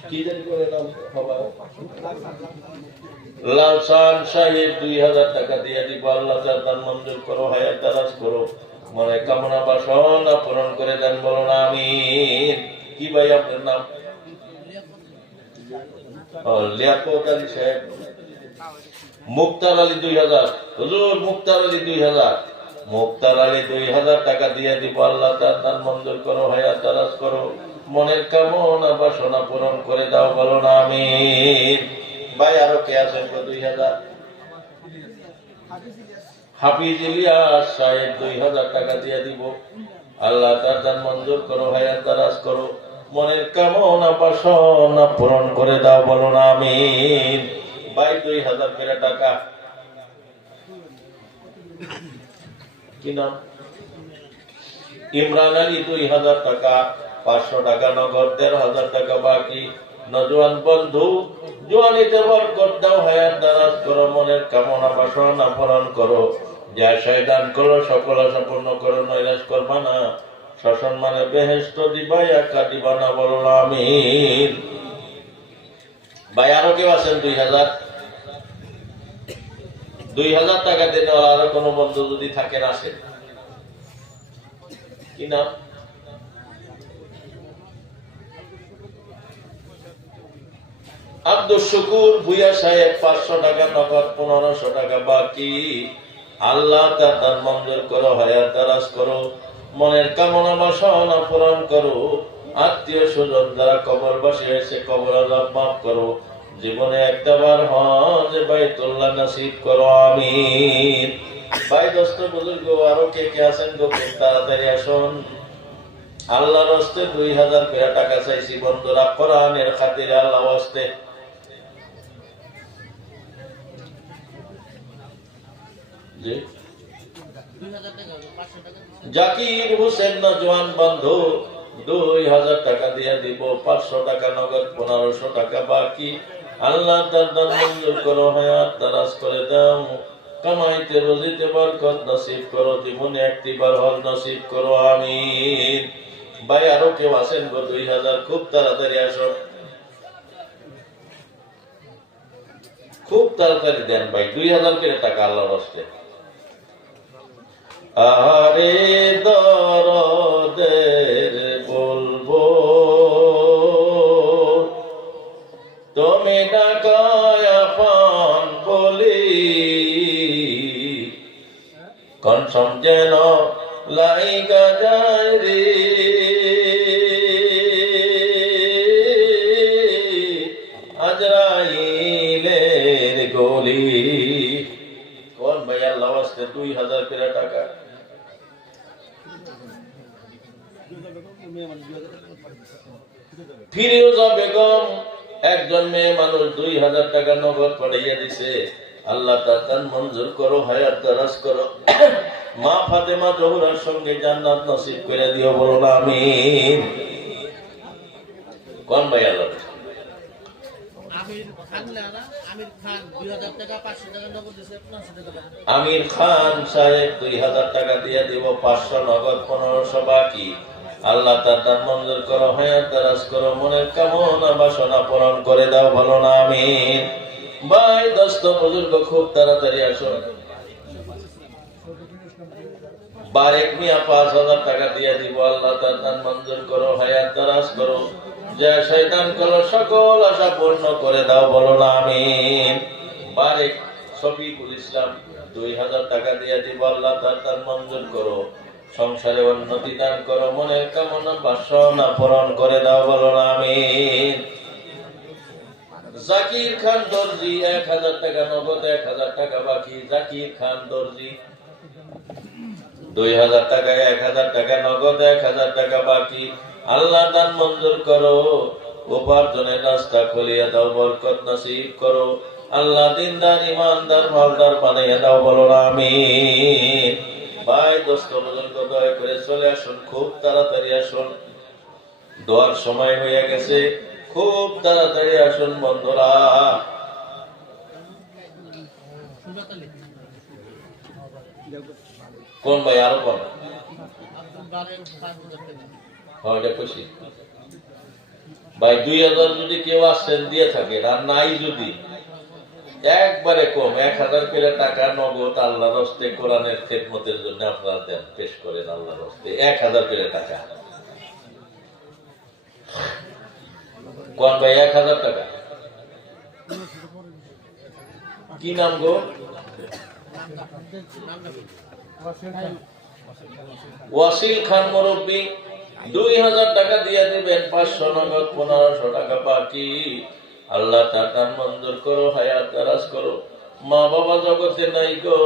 কি জানি করে নাম? লালসান সাহেব 2,000 টাকা দিয়ে দিব। আল্লাহ তার দান মঞ্জুর করো, হায়াত দারাজ করো, মনে কামনা বাসনা পূরণ করে দেন, বলো না আমিন। কি ভাই আপনার নাম? লিয়াকত আলী সাহেব। মুক্তার আলী 2,000। হুজুর মুক্তার আলী 2,000। মুক্তার আলী 2,000 টাকা দিয়ে দিব। আল্লাহ তার দান মঞ্জুর করো, হায়াত দারাজ করো, মনের কামনা বাসনা পূরণ করে দাও, বলো না আমিন। ভাই আরো কে আছেন? 2,000। হাফিজ ইলিয়াস সাহেব 2,000 টাকা দিয়ে দিব। আল্লাহ তার দান মঞ্জুর করো, হায়াত দারাজ করো, মনের কামনা বাসনা পূরণ করে দাও, বলো না আমিন। ভাই 2,000 করে টাকা। কি নাম? ইমরান আলী 2,000 টাকা, 500 টাকা নগদ, 1,500 টাকা বাকি। নজওয়ান বন্ধু, জওয়ানিতে বরকত দাও, হায়াত দারাজ করো, মনের কামনা বাসনা পূরণ করো, যা শয়তান করো সকল সম্পূর্ণ করো, নৈরাশ করবা না, সসম্মানে বেহেশত দিবা, একা দিবা না, বলো না আমিন। ভাই আরো কেউ আছেন? 2,000। 2,000 টাকা দিনে আরো কোনো বন্ধু যদি থাকেন আসেন। কি নাম? আব্দুল শুকুর ভুইয়া সাহেব, 500 টাকা নগদ, 1,500 টাকা বাকি। আল্লাহ তার দান মঞ্জুর করো, হায়াত দারাজ করো, মনের কামনা বাসনা পূরণ করো, আত্মীয় স্বজন যারা কবরবাসী হয়েছে কবর আযাব মাফ করো, জীবনে একটাবার হজ বাইতুল্লাহ নসিব করো, আমিন। ভাই দোস্ত বুজুর্গ আরো কে কে আছেন গো? তাড়াতাড়ি আসুন। আল্লাহর হস্তে 2,000 করে টাকা চাইছি বন্ধুরা, কোরআনের খাতিরে, আল্লাহ হস্তে। জাকির হোসেন নজওয়ান বন্ধু 2,000 টাকা দিয়ে দিব। 500 টাকা নগদ, 1,500 টাকা বাকি। আল্লাহ তার দান মঞ্জুর করো, হায়াত দারাজ করে দাও, কামাইতে রুজিতে বরকত নসিব করো, জীবনে একটিবার হজ নসিব করো, আমিন। ভাই আরো কেউ আছেন গো? 2,000। খুব তাড়াতাড়ি আসো, খুব তাড়াতাড়ি দেন ভাই। 2,000 করে টাকা আল্লাহর হস্তে। আরে দরদের বলবো, তুমি ডাকা যেন লাইগা যায় রে আজরাইলের গলি। কোন ভাই আল্লাহ আসতে 2000 করে টাকা ফিরোজা বেগম একজন মেয়ে মানুষ 2000 টাকা নগদ পাঠাইয়া দিছে। আল্লাহ তার মঞ্জুর করো, হায়াত দারাজ করো, মা ফাতেমা জোহরার সঙ্গে জান্নাত নসিব করে দিও, বলো না আমিন। কোন ভাই আল্লাহ আমির খান সাহেব 2000 টাকা দিয়ে দিব, 500 নগদ, 1500 বাকি। আল্লাহ তার মঞ্জুর করো, হায়াত দারাজ করো, মনের কামনা বাসনা পূরণ করে দাও, বলো না আমিন। ভাই দোস্ত বুজুর্গ খুব তাড়াতাড়ি আসুন। বারেক মিয়া 5000 টাকা দিয়ে দিব, আল্লাহ তার মঞ্জুর করো, হায়াত দারাজ করো, যা শয়তান করো সকল আশা পূর্ণ করে দাও, বলো না আমিন। বারেক শফিকুল ইসলাম 2000 টাকা দিয়ে দিব, আল্লাহ তার মঞ্জুর করো, সংসারে উন্নতি দান করো, মনের কামনা বাসনা পূরণ করে দাও, বলো না আমিন। জাকির খান দর্জি 1000 টাকা নগদ, 1000 টাকা বাকি। জাকির খান দর্জি 2000 টাকা, 1000 টাকা নগদ, 1000 টাকা বাকি। আল্লাহ দান মঞ্জুর করো, উপার্জনের রাস্তা খুলিয়া দাও, বরকত নসিব করো, আল্লাহ দিনদার ইমানদার মালদার বানাইয়া দাও, বলো না আমিন। ভাই দোস্ত বুজুর্গ দয়া করে চলে আসুন, খুব তাড়াতাড়ি আসুন, দোয়ার সময় হয়ে গেছে, খুব তাড়াতাড়ি আসুন বন্ধুরা। কোন ভাই আরো কোন খুশি ভাই 2000 যদি কেউ আসছেন দিয়ে থাকে, আর নাই যদি একবারে কম 1000 করে টাকা নগদ আল্লাহর রাস্তে কোরআনের খেদমতের জন্য আপনারা দেন, পেশ করেন আল্লাহর রাস্তে 1000 করে টাকা। কোন ভাই 1000 টাকা? কি নাম গো? ওয়াসিল খান মুরব্বী 2000 টাকা দিয়ে দিবেন, 500 নগদ, 1500 টাকা বাকি। আল্লাহ তার মঞ্জুর করো, হায়াত দারাজ করো, মা বাবা জগতে নাই গো,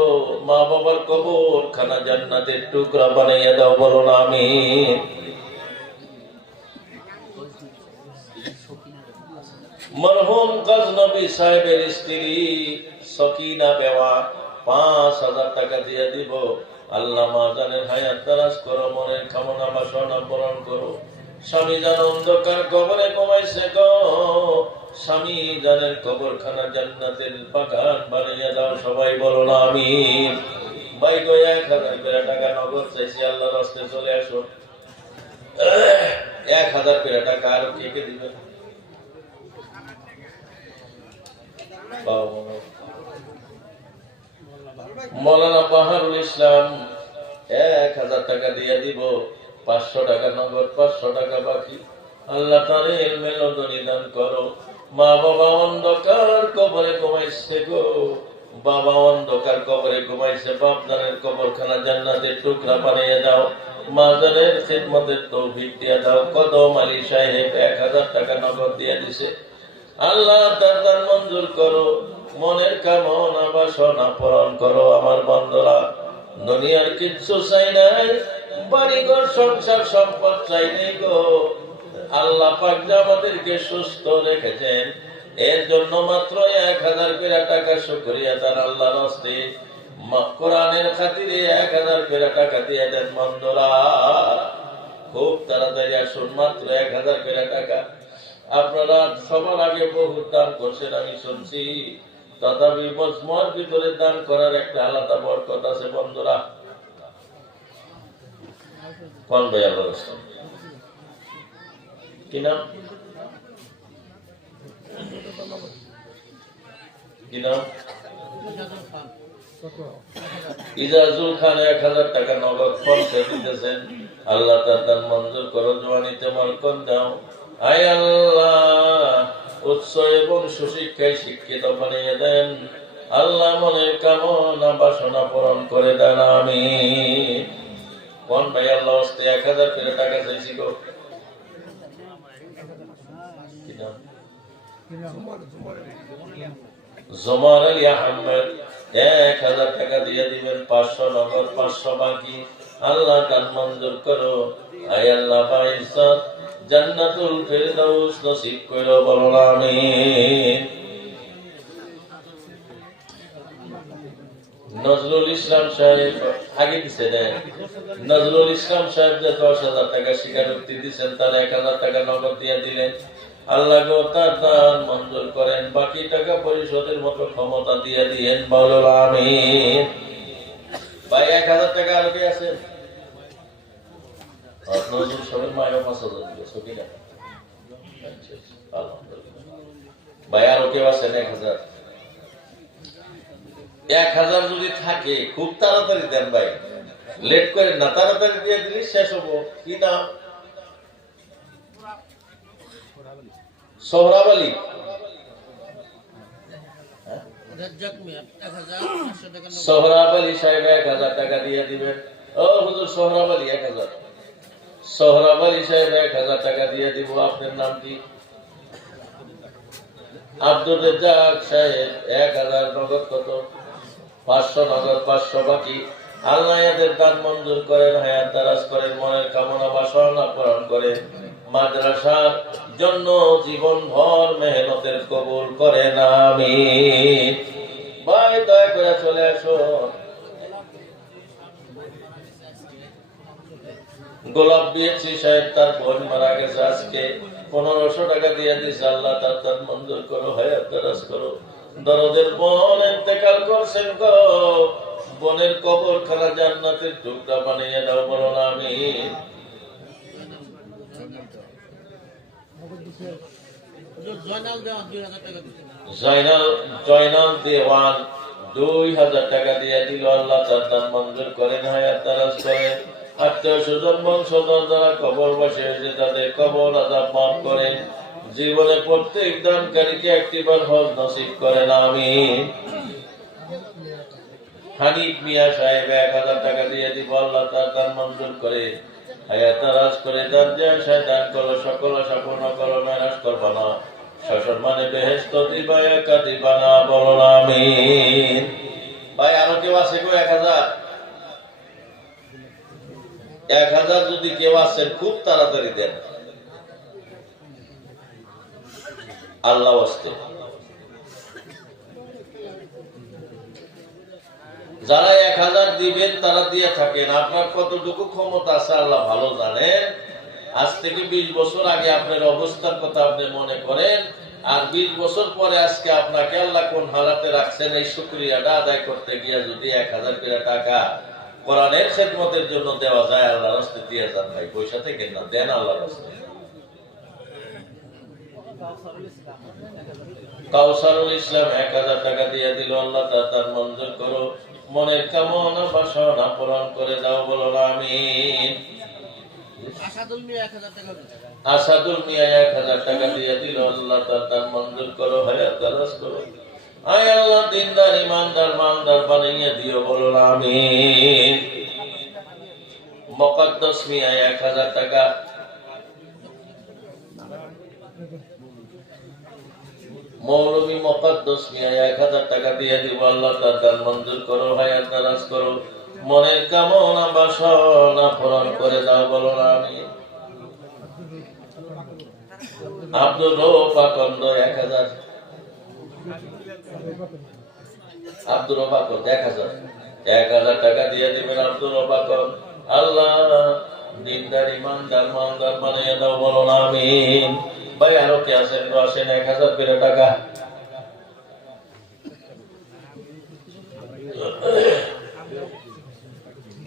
মা বাবার কবর খানা জান্নাতের টুকরা বানাইয়া দাও, বলো না আমিন। মরহুম গজনবী সাহেবের স্ত্রী সকিনা বেওয়া 5000 টাকা দিয়ে দিব, আল্লাহ মা জানের হায়াত দারাজ করো, মনের কামনা বাসনা পূরণ করো। স্বামী জান অন্ধকার কবরে কমাইছে গো, স্বামী জানের কবরখানা জান্নাতের বাগান বানাইয়া দাও, সবাই বলো না আমিন। ভাই গো 1000 টাকা নগদ চাইছি, আল্লাহর রাস্তায় চলে আসো। 1000 টাকা আর কে কে দিবেন? মৌলানা বাহারুল ইসলাম 1000 টাকা দিয়ে দিব, 500 টাকা নগদ, 500 টাকা বাকি। আল্লাহ তার ইলমে লদনি দান করো, মা বাবা অন্ধকার কবরে ঘুমাইছে গো, বাবা অন্ধকার কবরে ঘুমাইছে, বাপ জানের কবরখানা জান্নাতের টুকরা বানিয়ে দাও, মা জানের খিদমতের তৌফিক দিয়ে দাও। কদম আলী সাহেব 1000 টাকা নগদ দিয়ে দিছে, আল্লাহ তার মঞ্জুর করো, মনের কামনা বাসনা পূরণ করো। আমার বন্ধুরা, দুনিয়ার কিচ্ছু চাই নাই, বাড়িঘর সংসার সম্পদ চাই নাই গো, আল্লাহ পাক যে আমাদেরকে সুস্থ রেখেছেন, এর জন্য মাত্র 1000 করে টাকা শুকরিয়া তার আল্লাহর হস্তে, কোরআনের খাতিরে 1000 করে টাকা দিয়ে দেন বন্ধুরা। খুব তাড়াতাড়ি আসুন, মাত্র 1000 করে টাকা। আপনারা সবার আগে বহুত দান করছেন আমি শুনছি, তথাপি মজমার ভিতরে দান করার একটা আলাদা বরকত আছে বন্ধুরা। কোন ভাই আল্লাহ কি নাম? কি নাম? ইজাজুল খান 1000 টাকা নগদ পৌঁছে দিতেছেন, আল্লাহ তার মঞ্জুর করো, জওয়ানিতে বরকত দাও। আয় আল্লাহ, উৎস এবং সুশিক্ষায় শিক্ষিত বানিয়ে দেন, আল্লাহ মনের কামনা বাসনা পূরণ করে দেন আমিন। কোন ভাই আল্লাহ হস্তে 1000 করে টাকা চাইছি গো, কি নাম? জুমার আলী আহমেদ 1000 টাকা দিয়ে দিবেন, 500 নগদ 500 বাকি। আল্লাহ দান মঞ্জুর করো, আয় আল্লাহ বাইসাত জান্নাতুল ফিরদাউস নসিব করো, বলুন আমিন। নজরুল ইসলাম সাহেব আগে দিছে দেন, নজরুল ইসলাম সাহেব যে 10,000 টাকা স্বীকারোক্তি দিচ্ছেন, তার 1000 টাকা নগদ দিয়ে দিলেন। আল্লাহ গো তার দান মঞ্জুর করেন, বাকি টাকা পরিশোধের মতো ক্ষমতা দিয়ে দিয়েন, বলুন আমিন। ভাই 1000 টাকা আরো কে আছেন? নজরুল সাহেবের মায়ের 5,000 দিয়েছে কিনা? আলহামদুলিল্লাহ। ভাই আরো কেউ আছেন? 1000 1000 যদি থাকে খুব তাড়াতাড়ি দেন ভাই, লেট করেন না, তাড়াতাড়ি দিয়ে দিলে শেষ হবো। কি নাম? সোহরাব আলী। সোহরাব আলী সাহেব 1000 টাকা দিয়ে দিবেন। ও হুজুর সোহরাব আলী 1000। সোহরাব আলী সাহেব 1000 টাকা দিয়ে দিব। আপনার নাম কি? আব্দুর রেজ্জাক সাহেব 1000 নগদ কত? 500 নগদ 500 বাকি। আল্লাহ এদের দান মঞ্জুর করেন, হায়াত দারাজ করেন, মনের কামনা বাসনা পূরণ করেন, মাদ্রাসার জন্য জীবন ভর মেহনতের কবুল করেন আমিন। ভাই দয়া করে চলে আসো। গোলাপ বিএসি সাহেব তার বোন মারা গেছে, আজকে 1500 টাকা দিয়ে দিয়েছে। আল্লাহ তার দান মঞ্জুর করো, হায়াত দারাজ করো। দরদের বোন ইন্তেকাল করছেন গো, বোনের কবরখানা জান্নাতের টুকরা বানিয়ে দাও, বলুন আমিন। জয়নাল দেওয়ান 2000 টাকা দিয়ে দিল। আল্লাহ তার দান মঞ্জুর করেন, হায়াত দারাজ করেন। আত্মীয় স্বজন বংশধর যারা কবরবাসী হয়েছে তাদের কবর আযাব মাফ করেন। জীবনে প্রত্যেক দানকারীকে একটিবার হজ নসিব করেন আমিন। হানিফ মিয়া সাহেব 1000 টাকা দিয়ে দিব। আল্লাহ তার দান মঞ্জুর করে, হায়াত দারাজ করে। দান দান করো, সকল আশা পূর্ণ করো, নারাজ করবা না, শাসন মানে বেহেশত দিবা, একা দিবা না, বলো আমিন। ভাই আরো কেউ আছে গো? 1000 যদি কেউ আছেন খুব তাড়াতাড়ি দেন, আল্লাহ ওয়াস্তে। যারা 1000 দিবেন তারা দিয়ে থাকেন। আপনার কতটুকু ক্ষমতা আছে আল্লাহ ভালো জানেন। আজ থেকে 20 বছর আগে আপনার অবস্থার কথা আপনি মনে করেন, আর 20 বছর পরে আজকে আপনাকে আল্লাহ কোন হালাতে রাখছেন, এই শুকরিয়াটা আদায় করতে গিয়া যদি 1000 করে টাকা কোরআনের খেদমতের জন্য দেওয়া যায়, আল্লাহর রাস্তে দিয়ে যান ভাই, পয়সা থেকে না, দেন আল্লাহর রাস্তে। কাউসারুল ইসলাম 1000 টাকা দিয়ে দিল। আল্লাহ তার মঞ্জুর করো, মনের কামনা বাসনা পূরণ করে দাও, বলো আমিন। আসাদুল মিয়া 1000 টাকা দিয়ে দিল। আল্লাহ তার মঞ্জুর করো, হায়াত দারাজ করো। আয় আল্লাহ দিনদার ইমানদার মানদার বানিয়ে দিও, বলো আমিন। মুকদ্দাস মিয়া 1000 টাকা। মৌলভী মুকদ্দাস মিয়া 1000 টাকা দিয়ে দিব। আল্লাহ তার দান মঞ্জুর করো, হায়াত দারাজ করো, মনের কামনা বাসনা পূরণ করে দাও, বলো আমিন। আব্দুর রউফ আকন্দ 1000। আব্দুর রউফ আকন্দ 1000 টাকা দিয়ে দিবেন। আব্দুর রউফ আকন্দ, আল্লাহ দিনদার ইমানদার মানদার বানিয়ে দাও, বলো আমিন। ভাই আরো কে আছেন? 1000 করে টাকা।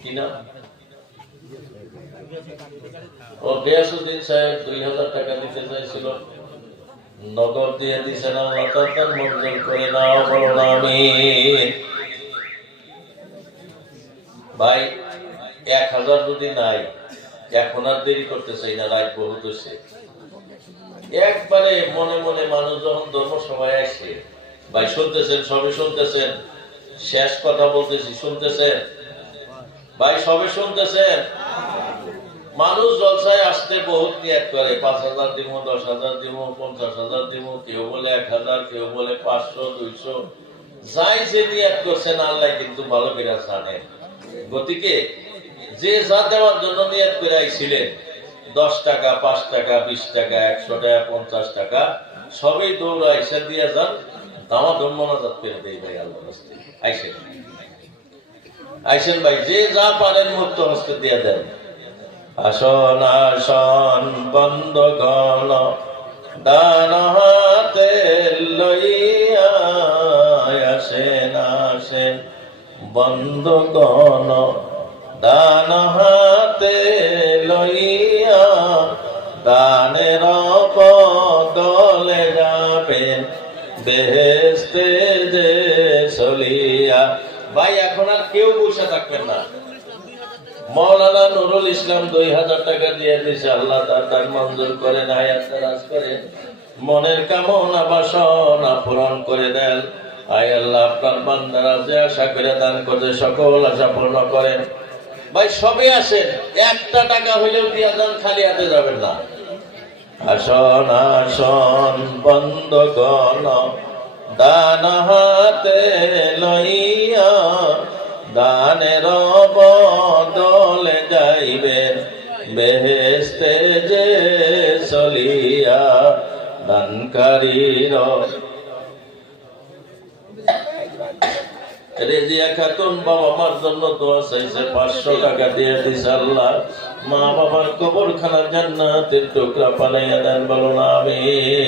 কি নাম? ও গিয়াসউদ্দিন সাহেব 2000 টাকা দিতে চাইছিল, নগদ দিয়ে দিয়েছেন। আল্লাহ তার মঞ্জুর করে নাও, বলো আমিন। ভাই 1000 যদি নাই, এখন আর দেরি করতে চাই না, রাত বহুত হয়েছে। একবারে মনে মনে মানুষ যখন ধর্মসভায় আসে ভাই শুনতেছেন? সবে শুনতেছেন? শেষ কথা বলতেছি, শুনতেছেন ভাই? সবে শুনতেছেন? মানুষ জলসায় আসতে বহুত নিয়ত করে, 5,000 দিব, 10,000 দিব, 50,000 দিব, কেউ বলে 1,000, কেউ বলে 500, 200, যাই যে নিয়ত করছেন আল্লাহ কিন্তু ভালো করে জানেন। গতিকে যে যা দেওয়ার জন্য নিয়ত করে আইছিলেন, 10 টাকা, 5 টাকা, 20 টাকা, 100 টাকা, 50 টাকা, সবই দৌড়া আইসা দিয়ে যান, দামাদম মোনাজাত করে দেই ভাই আল্লাহর হস্তে। আইসেন, আইসেন ভাই, যে যা পারেন মুক্ত হস্তে দিয়ে দেন। আসন আসন বন্ধগণ দান হাতে লইয়া, আসেন আসেন বন্ধগণ দান হাতে লইয়া, দানের বদলে যাবেন বেহেশতে যে চলিয়া। ভাই এখন আর কেউ বসে থাকবেন না। মৌলানা নুরুল ইসলাম 2,000 টাকা দিয়ে দিয়েছে, আল্লাহ তার মঞ্জুর করেন, হায়াত দারাজ করেন, মনের কামনা বাসনা পূরণ করে দেন। আয় আল্লাহ, আপনার বান্দারা যে আশা করে দান করতে সকল আশা পূর্ণ করেন। ভাই সবে আসেন, 1 টাকা হইলেও দিয়া যান, খালি হাতে যাবেন না। আসন আসন বন্ধগণ দান হাতে লইয়া, দানের বদলে যাইবেন বেহেশতে যে চলিয়া। দানকারীর রেজিয়া খাতুন বাবা মার জন্য দোয়া চাইছে, 500 টাকা দিয়ে দিছে। আল্লাহ মা বাবার কবরখানা জান্নাতের টুকরা বানাইয়া দেন, বলো না আমিন।